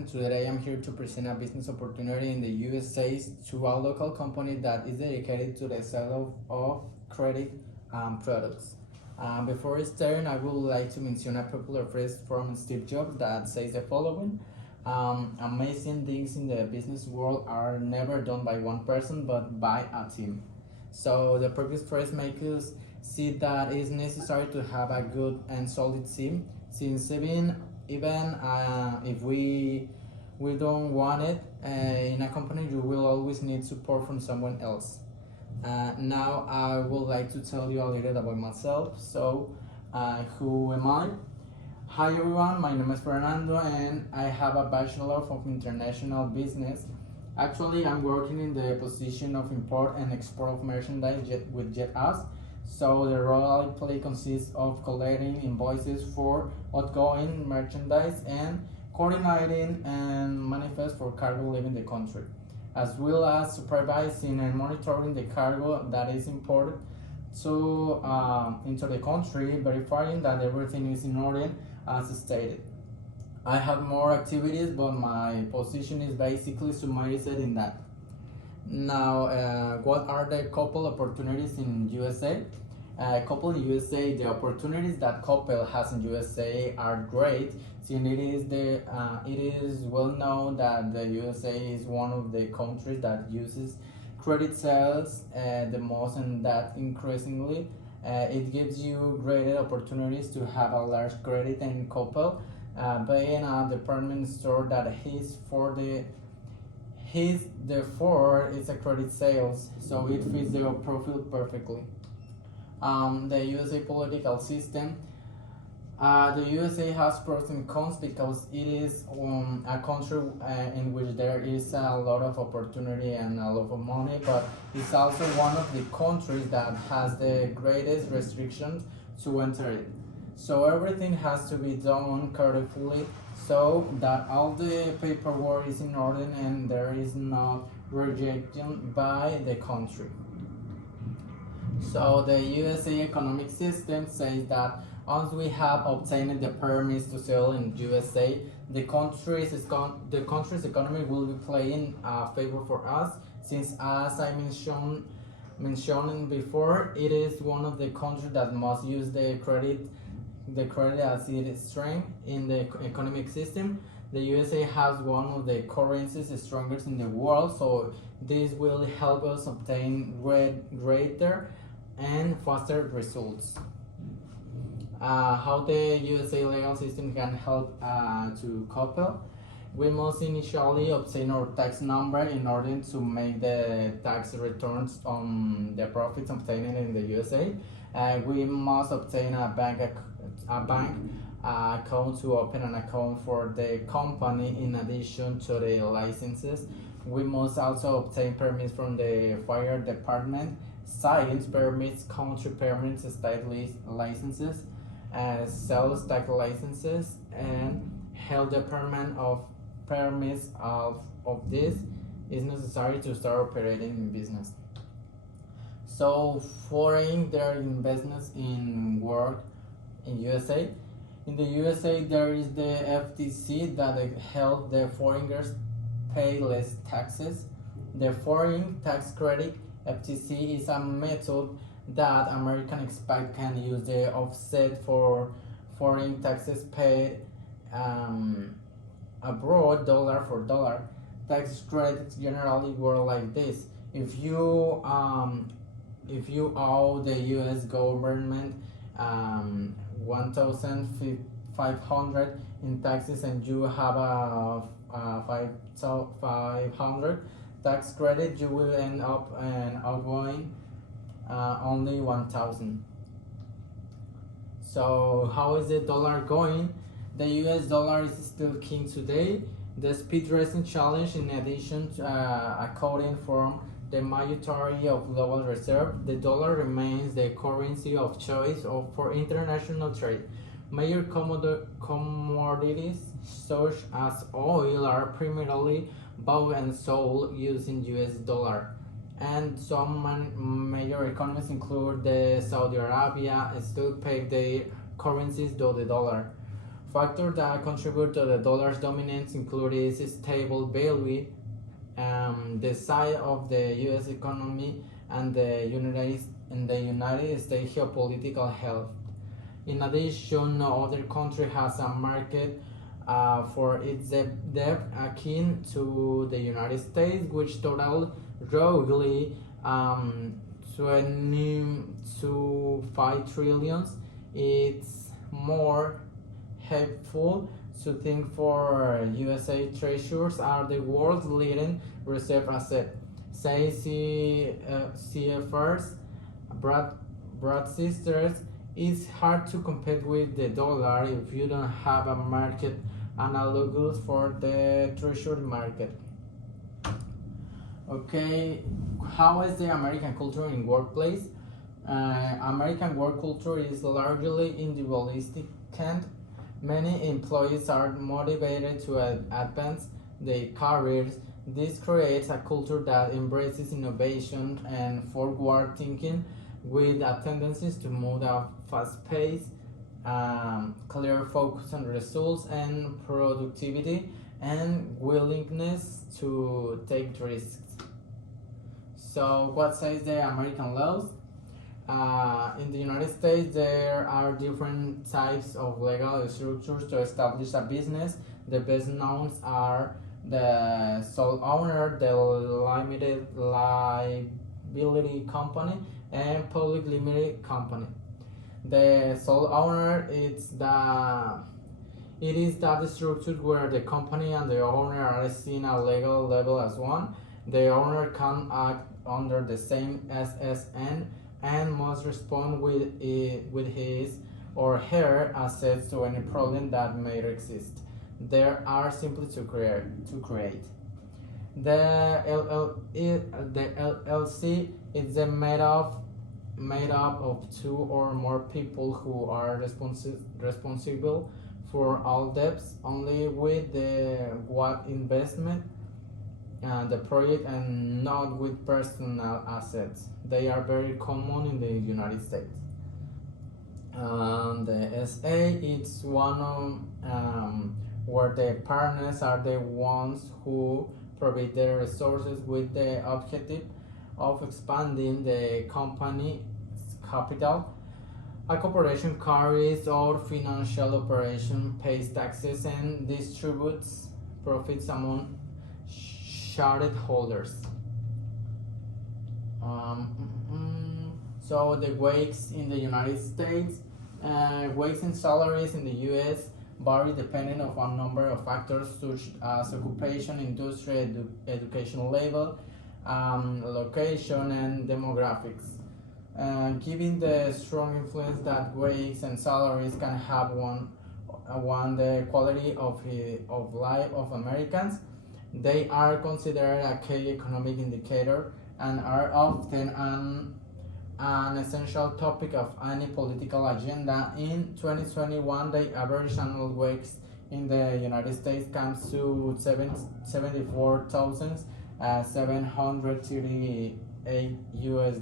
and today I'm here to present a business opportunity in the USA to a local company that is dedicated to the sale of credit products. Before starting, I would like to mention a popular phrase from Steve Jobs that says the following: amazing things in the business world are never done by one person but by a team. So the previous phrase makes us see that it's necessary to have a good and solid team, since even if we don't want it in a company, you will always need support from someone else. Now I would like to tell you a little about myself. So, who am I? Hi everyone, my name is Fernando and I have a Bachelor of International Business. Actually, I'm working in the position of import and export of merchandise with JetUs. So the role I play consists of collecting invoices for outgoing merchandise and coordinating and manifest for cargo leaving the country, as well as supervising and monitoring the cargo that is imported into the country, verifying that everything is in order as stated. I have more activities, but my position is basically summarized in that. Now, what are the Coppel opportunities in USA? Coppel USA, the opportunities that Coppel has in USA are great, since it is well known that the USA is one of the countries that uses credit sales the most, and that increasingly it gives you greater opportunities to have a large credit in Coppel, being a department store that therefore it's a credit sales, so it fits their profile perfectly. The USA political system. The USA has pros and cons because it is a country in which there is a lot of opportunity and a lot of money, but it's also one of the countries that has the greatest restrictions to enter it. So everything has to be done carefully so that all the paperwork is in order and there is no rejection by the country. So the USA economic system says that once we have obtained the permits to sell in USA, the country's economy will be playing a favor for us, since as I mentioned before, it is one of the countries that must use the credit as its strength in the economic system. The USA has one of the currencies strongest in the world, so this will help us obtain greater and faster results. How the USA legal system can help to Coppel? We must initially obtain our tax number in order to make the tax returns on the profits obtained in the USA. We must obtain a bank account to open an account for the company. In addition to the licenses, we must also obtain permits from the fire department, science permits, country permits, state licenses, sales tax licenses, and health department of permits of this is necessary to start operating in business. So foreign their investments in work in USA. In the USA, there is the FTC that helps the foreigners pay less taxes. The foreign tax credit FTC is a method that American expats can use the offset for foreign taxes paid abroad, dollar for dollar. Tax credits generally work like this: if you owe the U.S. government 1,500 in taxes and you have a 500 tax credit, you will end up outgoing only 1,000. So how is the dollar going? The US dollar is still king today. The speed racing challenge, in addition to according from the majority of global reserve, the dollar remains the currency of choice for international trade. Major commodities such as oil are primarily bought and sold using US dollar. And some major economies include the Saudi Arabia still pay their currencies to the dollar. Factors that contribute to the dollar's dominance include its stable value, the size of the U.S. economy, and the United States geopolitical health. In addition, no other country has a market for its debt akin to the United States, which totaled roughly 22.5 trillion. It's more helpful to think for USA treasures are the world's leading reserve asset. Say CFRs, broad sisters, it's hard to compete with the dollar if you don't have a market analogous for the treasury market. Okay, how is the American culture in workplace? American work culture is largely individualistic and many employees are motivated to advance their careers. This creates a culture that embraces innovation and forward thinking with a tendency to move at fast pace, clear focus on results and productivity, and willingness to take risks. So, what says the American laws? In the United States, there are different types of legal structures to establish a business. The best known are the sole owner, the limited liability company, and public limited company. The sole owner it is that structure where the company and the owner are seen at legal level as one. The owner can act under the same SSN and must respond with his or her assets to any problem that may exist. There are simply to create. The LLC is made up of two or more people who are responsible for all debts, only with the what investment the project and not with personal assets. They are very common in the United States. The SA is one of where the partners are the ones who provide their resources with the objective of expanding the company's capital. A corporation carries out financial operation, pays taxes, and distributes profits among shareholders. So the wages in the United States, wages and salaries in the U.S. vary depending on a number of factors such as occupation, industry, educational level, location, and demographics. Given the strong influence that wages and salaries can have on the quality of life of Americans, they are considered a key economic indicator and are often an essential topic of any political agenda. In 2021, the average annual wage in the United States comes to $74,738 US.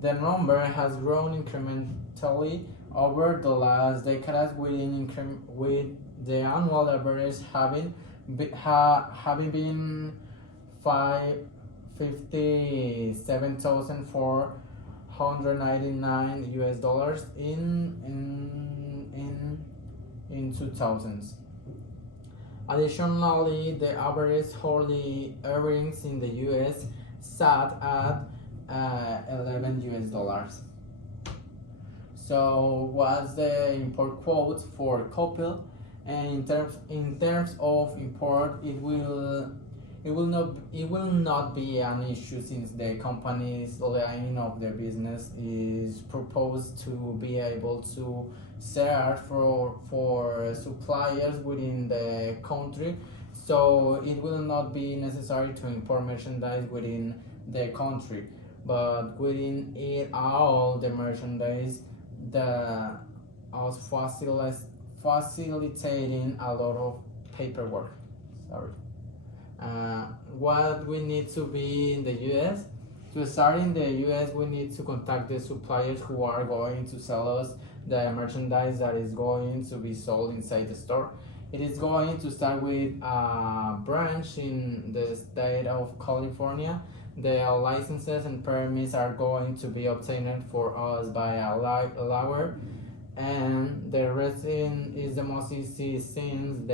The number has grown incrementally over the last decades, with the annual average having been 57,499 US dollars in 2000s. Additionally, the average hourly earnings in the US sat at 11 US dollars. So, what's the import quote for Coppel? And in terms of import, it will not be an issue, since the company's line of their business is proposed to be able to search for suppliers within the country, so it will not be necessary to import merchandise within the country, but within it all the merchandise facilitating a lot of paperwork. Sorry. What we need to be in the US? To start in the US, we need to contact the suppliers who are going to sell us the merchandise that is going to be sold inside the store. It is going to start with a branch in the state of California. The licenses and permits are going to be obtained for us by a lawyer, and the rest is the most easy since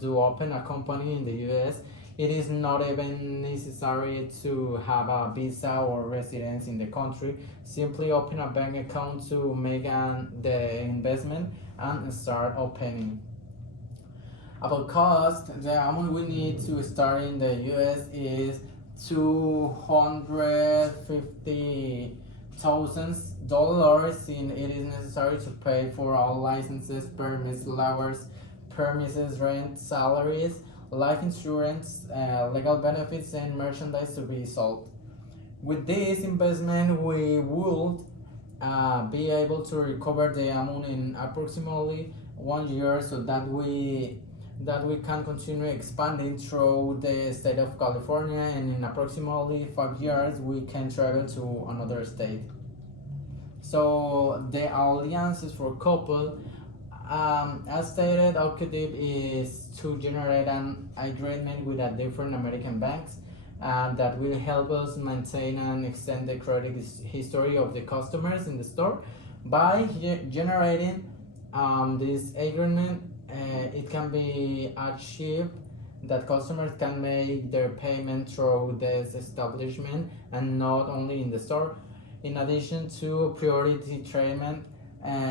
to open a company in the US. It is not even necessary to have a visa or residence in the country. Simply open a bank account to make the investment and start opening. About cost, the amount we need to start in the US is $250,000, and it is necessary to pay for all licenses, permits, lawyers, permits, rent, salaries, life insurance, legal benefits, and merchandise to be sold. With this investment, we would be able to recover the amount in approximately 1 year, so that we can continue expanding through the state of California, and in approximately 5 years we can travel to another state. So the alliances for Coppel, as stated, objective is to generate an agreement with a different American banks that will help us maintain and extend the credit history of the customers in the store. By generating this agreement, it can be achieved that customers can make their payment through this establishment and not only in the store, in addition to priority treatment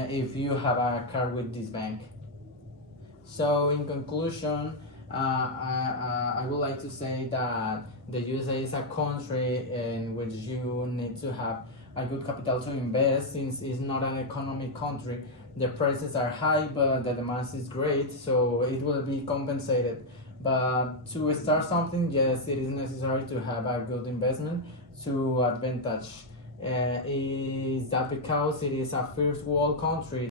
if you have a card with this bank. So in conclusion, I would like to say that the USA is a country in which you need to have a good capital to invest, since it's not an economic country. The prices are high, but the demand is great, so it will be compensated. But to start something, yes, it is necessary to have a good investment to advantage. Is that because it is a first world country